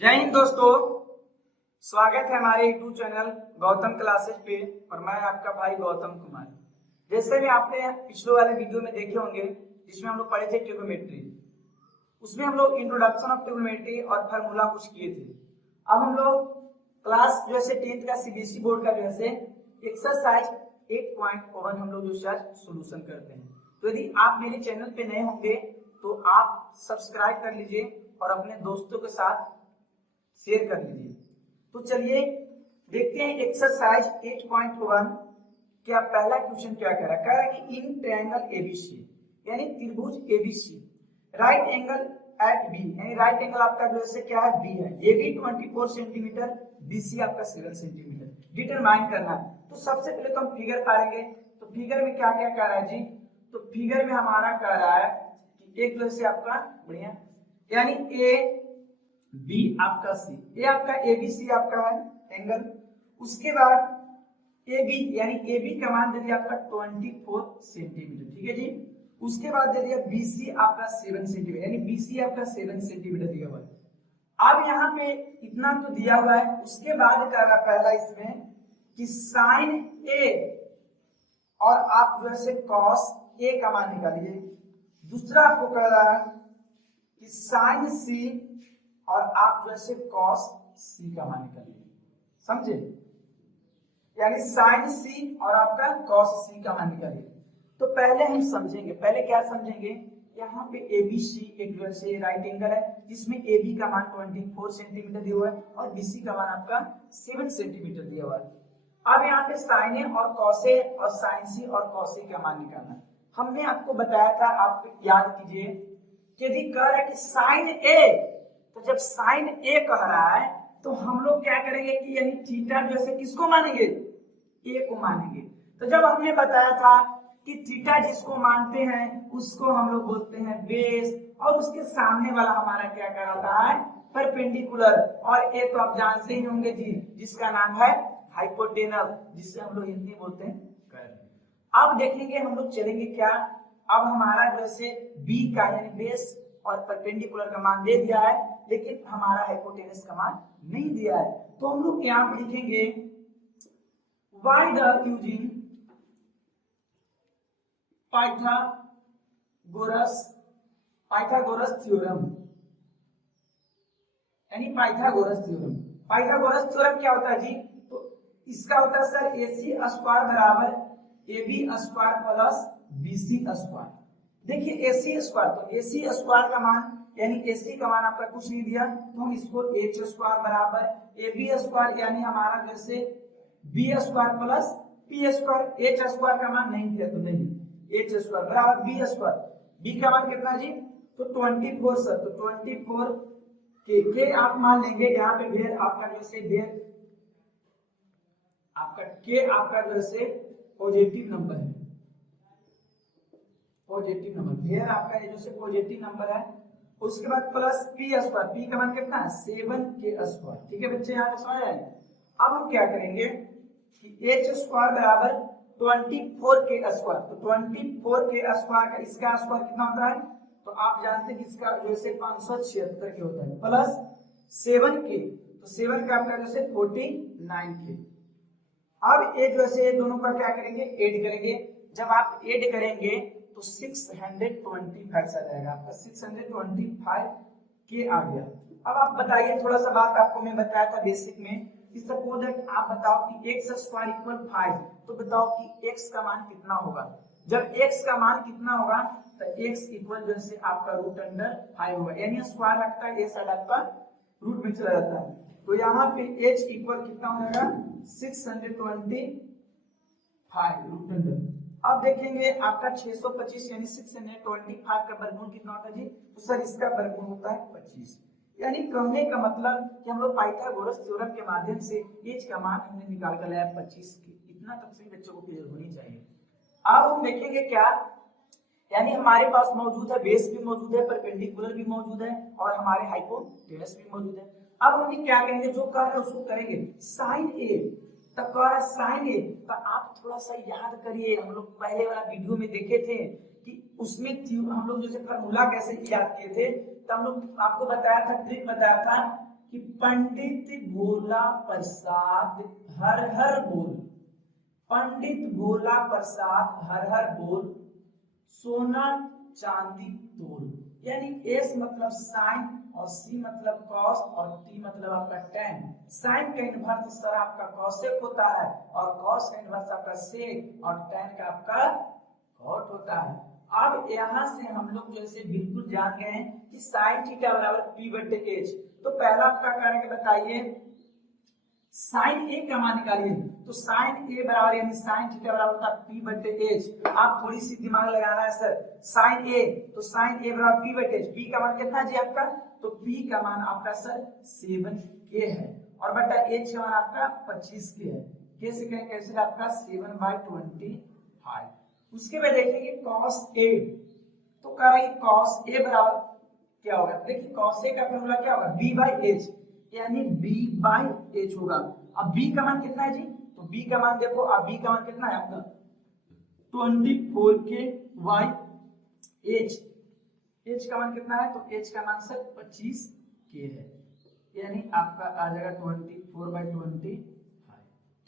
जय हिंद दोस्तों, स्वागत है हमारे यूट्यूब चैनल गौतम क्लासेस पे। और मैं आपका भाई गौतम कुमार। जैसे भी आपने पिछले वाले वीडियो में देखे होंगे जिसमें हम लोग पढ़े थे ट्रिग्नोमेट्री, उसमें हम लोग इंट्रोडक्शन ऑफ ट्रिग्नोमेट्री और फार्मूला कुछ किए थे। अब हम लोग क्लास जैसे 10th का सीबीएसई बोर्ड का जैसे एक्सरसाइज 8.1 हम लोग जो सोल्यूशन करते हैं। तो यदि आप मेरे चैनल पे नए होंगे तो आप सब्सक्राइब कर लीजिए और अपने दोस्तों के साथ शेयर कर लीजिए। तो चलिए देखते हैं एक्सरसाइज 8.1 क्या पहला क्वेश्चन क्या कह रहा है कि इन ट्रायंगल एबीसी यानी त्रिभुज ABC right angle at B यानी राइट एंगल आपका जो है क्या है बी है, ए बी 24 सेंटीमीटर, बीसी आपका 7 सेंटीमीटर डिटरमाइन करना है। तो सबसे पहले तो हम फिगर पाएंगे। तो फिगर में क्या क्या कह रहा है जी? तो फिगर में हमारा कह रहा है कि एक जैसे आपका बढ़िया यानी ए बी आपका सी, ए आपका ए बी सी आपका है एंगल। उसके बाद ए बी यानी ए बी का मान दे दिया आपका 24 सेंटीमीटर, ठीक है जी। उसके बाद दे दिया बी सी आपका 7 सेंटीमीटर यानी बी सी आपका 7 सेंटीमीटर दिया हुआ है। अब यहाँ पे इतना तो दिया हुआ है। उसके बाद कह रहा पहला इसमें कि साइन ए और आप जो है कॉस ए का मान निकालिए। दूसरा आपको कह रहा है कि साइन सी और आप जो है कॉस सी का मान निकालिए, समझे? यानी साइन सी और आपका कॉस सी का मान निकालिए। तो पहले हम समझेंगे, पहले क्या समझेंगे? यहाँ पे एबीसी एक जो है राइट एंगल है जिसमें एबी का मान 24 सेंटीमीटर दिया हुआ है और बीसी का मान आपका 7 सेंटीमीटर दिया हुआ है। अब यहाँ पे साइन ए और कॉस ए और साइन सी और कॉस ए का मान निकालना है। हमने आपको बताया था, आप याद कीजिए, यदि कह रहा है कि साइन ए, तो जब साइन ए कह रहा है तो हम लोग क्या करेंगे कि यानी थीटा जैसे किसको मानेंगे? ए को मानेंगे। तो जब हमने बताया था कि थीटा जिसको मानते हैं उसको हम लोग बोलते हैं बेस, और उसके सामने वाला हमारा क्या कहलाता है? परपेंडिकुलर। और ए तो आप जानते ही होंगे जी, जिसका नाम है हाइपोटेनस, जिसे हम लोग हिंदी बोलते हैं कर्व। अब देखेंगे हम लोग चलेंगे क्या, अब हमारा जैसे बी का यानी बेस और परपेंडिकुलर का मान दे दिया है लेकिन हमारा हाइपोटेनस का मान नहीं दिया है। तो हम लोग यहाँ पे लिखेंगे by the using Pythagoras theorem यानी पाइथागोरस थ्योरम। पाइथागोरस थ्योरम क्या होता है जी? तो इसका होता है सर AC स्क्वायर बराबर AB square plus BC square. देखिए AC स्क्वायर, तो AC स्क्वायर का मान यानी AC का मान आपका कुछ नहीं दिया तो हम इसको H स्क्वायर बराबर AB स्क्वायर यानी हमारा जैसे B square plus P square. H square का मान नहीं दिया तो नहीं, H स्क्वायर बराबर B स्क्वायर। B का मान कितना जी? तो 24 सर, तो 24 के आप मान लेंगे। यहाँ पे भेर आपका जैसे भेर आपका के आपका जैसे पॉजिटिव नंबर है, पॉजिटिव नंबर भेर आपका ये जैसे पॉजिटिव नंबर है। उसके बाद प्लस पी स्क्वायर, पी का मान कितना है? 7 के स्क्वायर, ठीक है बच्चे, यहाँ पे समझ आए। अब हम क्या करेंगे कि H स्क्वायर बराबर 24 के स्क्वायर, तो 24 के स्क्वायर का इसका स्क्वायर कितना होता है? तो आप जानते हैं कि इसका जैसे 576 के होता है प्लस 7 के, तो 7 का आपका जैसे 49 के। अब ये जैसे दोनों का क्या करेंगे? ऐड करेंगे। जब आप ऐड करेंगे तो 625 आ जाएगा आपका, 625 के आ गया। अब आप बताइए, थोड़ा सा बात आपको मैं बताया था बेसिक में कि सपोज दैट आप बताओ कि x स्क्वायर इक्वल 5, तो बताओ कि x का मान कितना होगा? जब x का मान कितना होगा तो x इक्वल जैसे आपका √5 होगा, यानी स्क्वायर हटता है, ये साइड आपका रूट में चला जाता है। तो यहाँ पे h इक्वल कितना हो जाएगा? 625 √। अब देखेंगे आपका 625 यानी 625 का वर्गमूल कितना होता है जी? तो सर इसका वर्गमूल होता है 25। यानी कहने का मतलब कि हम लोग पाइथागोरस थ्योरम के माध्यम से h का मान हमने निकाल कर लाया 25 की। इतना तक सही बच्चों को क्लियर होनी चाहिए। अब हम देखेंगे क्या, यानी हमारे पास मौजूद है बेस भी मौजूद है, परपेंडिकुलर भी मौजूद है और हमारे हाइपोटेनस भी मौजूद है। अब हम क्या करेंगे? जो कह रहे हैं उसको करेंगे। साइन ए, तो कह रहा है साइन ए, तो आप थोड़ा सा याद करिए, हम लोग पहले वाला वीडियो में देखे थे कि उसमें हम लोग जैसे फार्मूला कैसे याद किए थे, तो हम लोग आपको बताया था, ट्रिक बताया था कि पंडित भोला प्रसाद हर हर बोल, पंडित भोला प्रसाद हर हर बोल, सोना चांदी तोल। यानी एस मतलब साइन और सी मतलब कॉस और टी मतलब आपका टेन। साइन का इन्वर्स सर आपका कॉसेक होता है और कॉस का इन्वर्स आपका सेक और टेन का आपका कॉट होता है। अब यहाँ से हम लोग जैसे बिल्कुल जान गए हैं कि साइन थीटा बराबर पी बटे एच। तो पहला आपका कार्य बताइए साइन ए का मान निकालिए। तो साइन ए बराबर यानी साइन थीटा बराबर होता है पी बटे एच। आप थोड़ी सी दिमाग लगाना है सर, साइन ए तो साइन ए बराबर पी बटे एच। पी का मान कितना है जी आपका? तो पी का मान आपका सर 7k है और बटा एच का मान आपका 25k है। कैसे कहें कैसे आपका 7/25। उसके बाद देखेंगे cos a। तो कह रहा है cos a बराबर क्या होगा? देखिए cos a का फॉर्मूला क्या होगा? b by h, यानी b by h होगा। अब b का मान कितना है जी? तो b का मान देखो, अब b का मान कितना है आपका? 24k y h। h का मान कितना है? तो h का मान सर 25k है, यानी आपका आ जाएगा 24/25।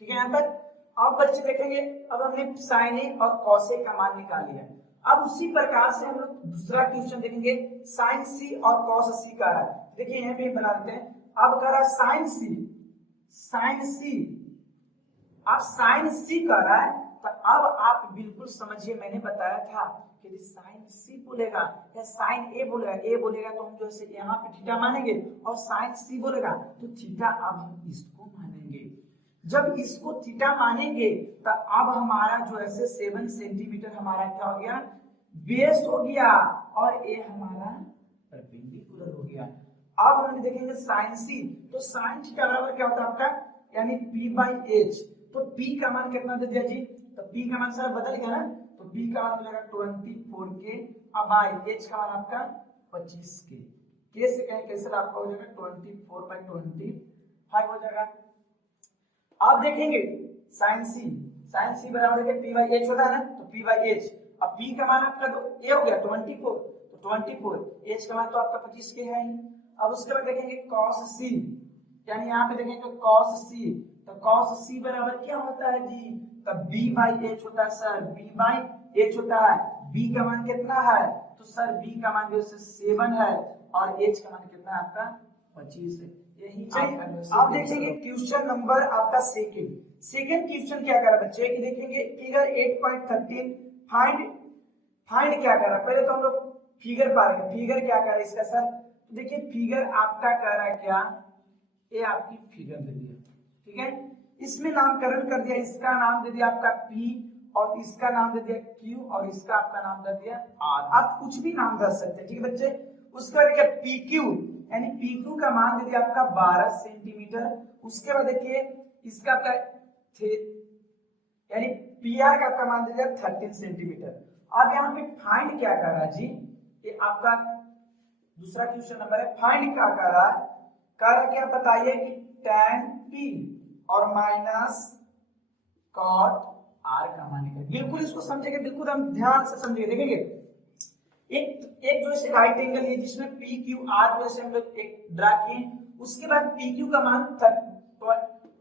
ठीक है यहाँ पर। अब बच्चे देखेंगे, अब हमने साइन ए और कॉस ए का मान निकाल लिया। अब उसी प्रकार से हम लोग दूसरा क्वेश्चन देखेंगे, साइन सी और कॉस सी का है। देखिए यहाँ पे बना देते हैं। अब कह रहा है साइन सी, साइन सी, अब साइन सी कह रहा है तो अब आप बिल्कुल समझिए, मैंने बताया था कि साइन सी बोलेगा या साइन ए बोलेगा। ए बोलेगा तो हम जो है यहाँ पे थीटा मानेंगे और साइन सी बोलेगा तो थीटा अब हम इसको मानेंगे। जब इसको थीटा मानेंगे तो अब हमारा जो है 7 सेंटीमीटर हमारा क्या हो गया? बेस हो गया और ए हमारा परपेंडिकुलर हो गया। अब हम देखेंगे साइन सी। तो साइन थीटा बराबर क्या होता है आपका? यानी p by h। तो p का मान कितना दे दिया जी? तो p का मान सर बदल गया ना, तो p का मान हो जाएगा 24k अब by h का मान आपका 25k। कैसे कहें कैसे आपका हो जाएगा 24/25 हो जाएगा। अब देखेंगे साइन सी, साइन सी बराबर है p by h होता है ना, तो p by h। अब p का मान आपका तो a हो गया 24, तो 24, h का मान तो आपका 25k है। अब उसके बाद देखेंगे cos c, यानी यहाँ पे देखेंगे cos c। तो cos c बराबर क्या होता है जी? तो b by h होता है सर, b by h होता है। b का मान कितना है? तो सर b का मान जो है 7 है और h का मान कितना है आपका? 25 है। यही आप देखेंगे क्वेश्चन नंबर आपका सेकंड क्वेश्चन क्या कर रहा है बच्चे कि देखेंगे फिगर 8.13 फाइंड क्या कर रहा है। पहले तो हम लोग फिगर पा रहे हैं, फिगर क्या कर रहा है इसका सर? तो देखिए फिगर आपका कह रहा है क्या, ये आपकी फिगर दे दिया, ठीक है। इसमें नामकरण कर दिया, इसका नाम दे दिया आपका P और इसका नाम दे दिया Q और इसका आपका नाम दे दिया R। आप कुछ भी नाम दे सकते हैं, ठीक है बच्चे। उसका देखिए PQ, यानी PQ का मान दे दिया आपका 12 सेंटीमीटर। उसके बाद देखिए इसका आपका यानी PR का आपका मान दे दिया 13 सेंटीमीटर। अब यहाँ पे फाइंड क्या कर रहा है जी? ये आपका दूसरा क्वेश्चन नंबर है। फाइंड क्या कर रहा है? कह रहा क्या बताइए कि tan P और माइनस cot R का मान निकालिए। बिल्कुल इसको समझेंगे, बिल्कुल हम ध्यान से समझेंगे। देखेंगे एक जो है राइट एंगल है जिसमें पी क्यू आर वैसे हम लोग एक ड्रा किए। उसके बाद पी क्यू का मान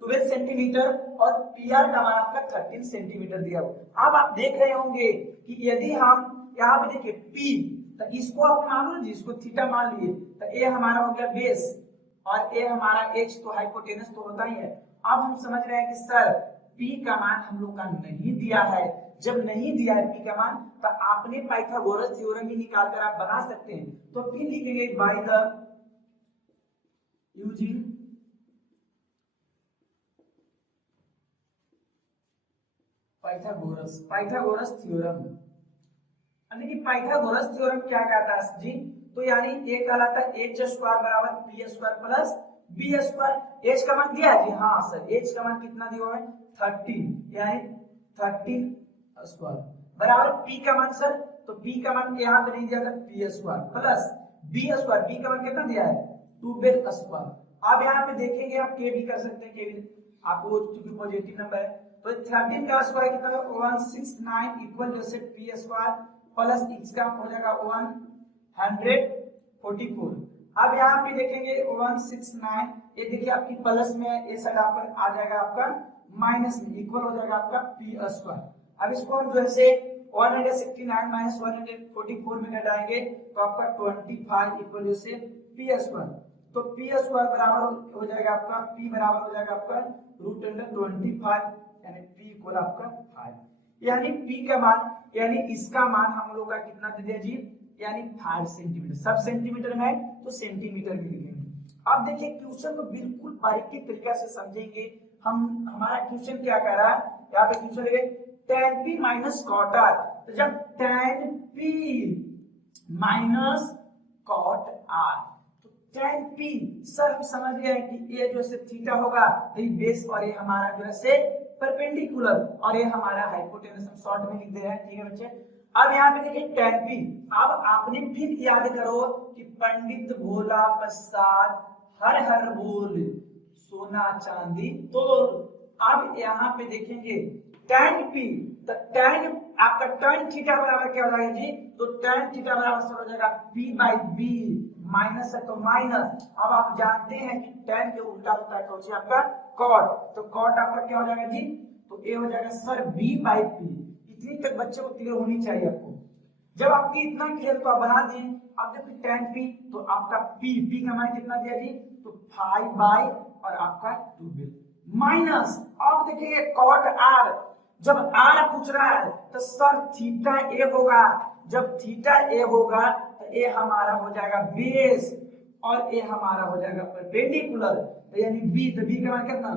12 सेंटीमीटर और पी आर का मान आपका 13 सेंटीमीटर दिया हुआ। अब आप देख रहे होंगे कि यदि हम यहाँ पे देखिए पी, तो इसको आप मान लो जी, इसको थीटा मान लिए, तो ए हमारा हो गया बेस और ए हमारा एच तो हाइपोटेनस तो होता ही है। अब हम समझ रहे हैं कि सर P का मान हम लोग का नहीं दिया है। जब नहीं दिया है P का मान, तो आपने पाइथागोरस थ्योरम ही निकाल कर आप बना सकते हैं। तो फिर लिखेंगे by the using Pythagoras theorem. यानी कि पाइथागोरस थ्योरम क्या कहता है जी? तो यानी ए कहलाता है h स्क्वायर बराबर p square plus b square. h का मान दिया है जी? हाँ सर, h का मान कितना दिया हुआ है? 13, यानी 13 स्क्वायर बराबर p का मान सर, तो p का मान यहाँ पे नहीं दिया था p square plus b square. b का मान कितना दिया है? 12 स्क्वायर। अब यहाँ पे देखेंगे आप k भी कर सकते हैं, k भी आपको क्योंकि पॉजिटिव नंबर है। तो 13 का स्क्वायर कितना होगा? 169 इक्वल जैसे p स्क्वायर प्लस x का हो जाएगा 144। अब यहाँ पे देखेंगे 169, ये देखिए आपकी प्लस में है, ये साइड पर आ जाएगा आपका माइनस में, इक्वल हो जाएगा आपका पी स्क्वायर। अब इसको हम जो है 169 माइनस 144 में घटाएंगे तो आपका 25 इक्वल जैसे पी स्क्वायर। तो पी स्क्वायर बराबर हो जाएगा आपका, पी बराबर हो जाएगा आपका √25, यानी पी इक्वल आपका 5, यानी पी का मान, यानी इसका मान हम लोग का कितना दे दिया जी, यानी 5 सेंटीमीटर। सब सेंटीमीटर में है तो सेंटीमीटर भी लिखेंगे। अब देखिए क्वेश्चन को बिल्कुल बारीकी तरीके से समझेंगे हम। हमारा क्वेश्चन क्या कह रहा है, यहाँ पे क्वेश्चन है tan p minus cot r। तो जब tan p minus cot r, तो tan p सर हम समझ गए कि ये जो है थीटा होगा, तो ये बेस और ये हमारा जो है परपेंडिकुलर, और ये हमारा हाइपोटेनस, हम शॉर्ट में लिख दे रहे हैं, ठीक है बच्चे। अब यहाँ पे देखिए tan p, अब आपने फिर याद करो कि पंडित भोला प्रसाद हर हर बोल सोना चांदी तोल। अब यहाँ पे देखेंगे tan p, तो tan आपका tan थीटा बराबर क्या हो जाएगा जी, तो tan थीटा बराबर सर हो जाएगा p बाई b, माइनस है तो माइनस। अब आप जानते हैं कि tan के उल्टा होता है कौन सी, आपका cot, तो cot आपका क्या हो जाएगा जी, तो ये हो जाएगा सर b बाई p। इतनी तक बच्चे को क्लियर होनी चाहिए आपको। जब आपकी इतना क्लियर तो आप बना दिए। अब देखिए tan p, तो आपका p का मान कितना दिया जी, तो 5 बाई और आपका 12 माइनस। अब देखिए cot r, जब r पूछ रहा है तो सर थीटा a होगा, जब थीटा a होगा तो a हमारा हो जाएगा बेस और a हमारा हो जाएगा परपेंडिकुलर, तो यानी b, तो b का मान कितना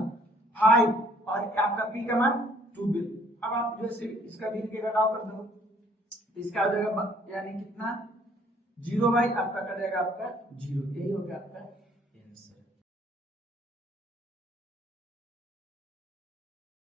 5 और आपका p का मान 12। अब आप जो है इसका भी के घटाव कर दो, तो इसका हो जाएगा यानी कितना 0 बाई आपका कट जाएगा आपका 0, यही हो गया आपका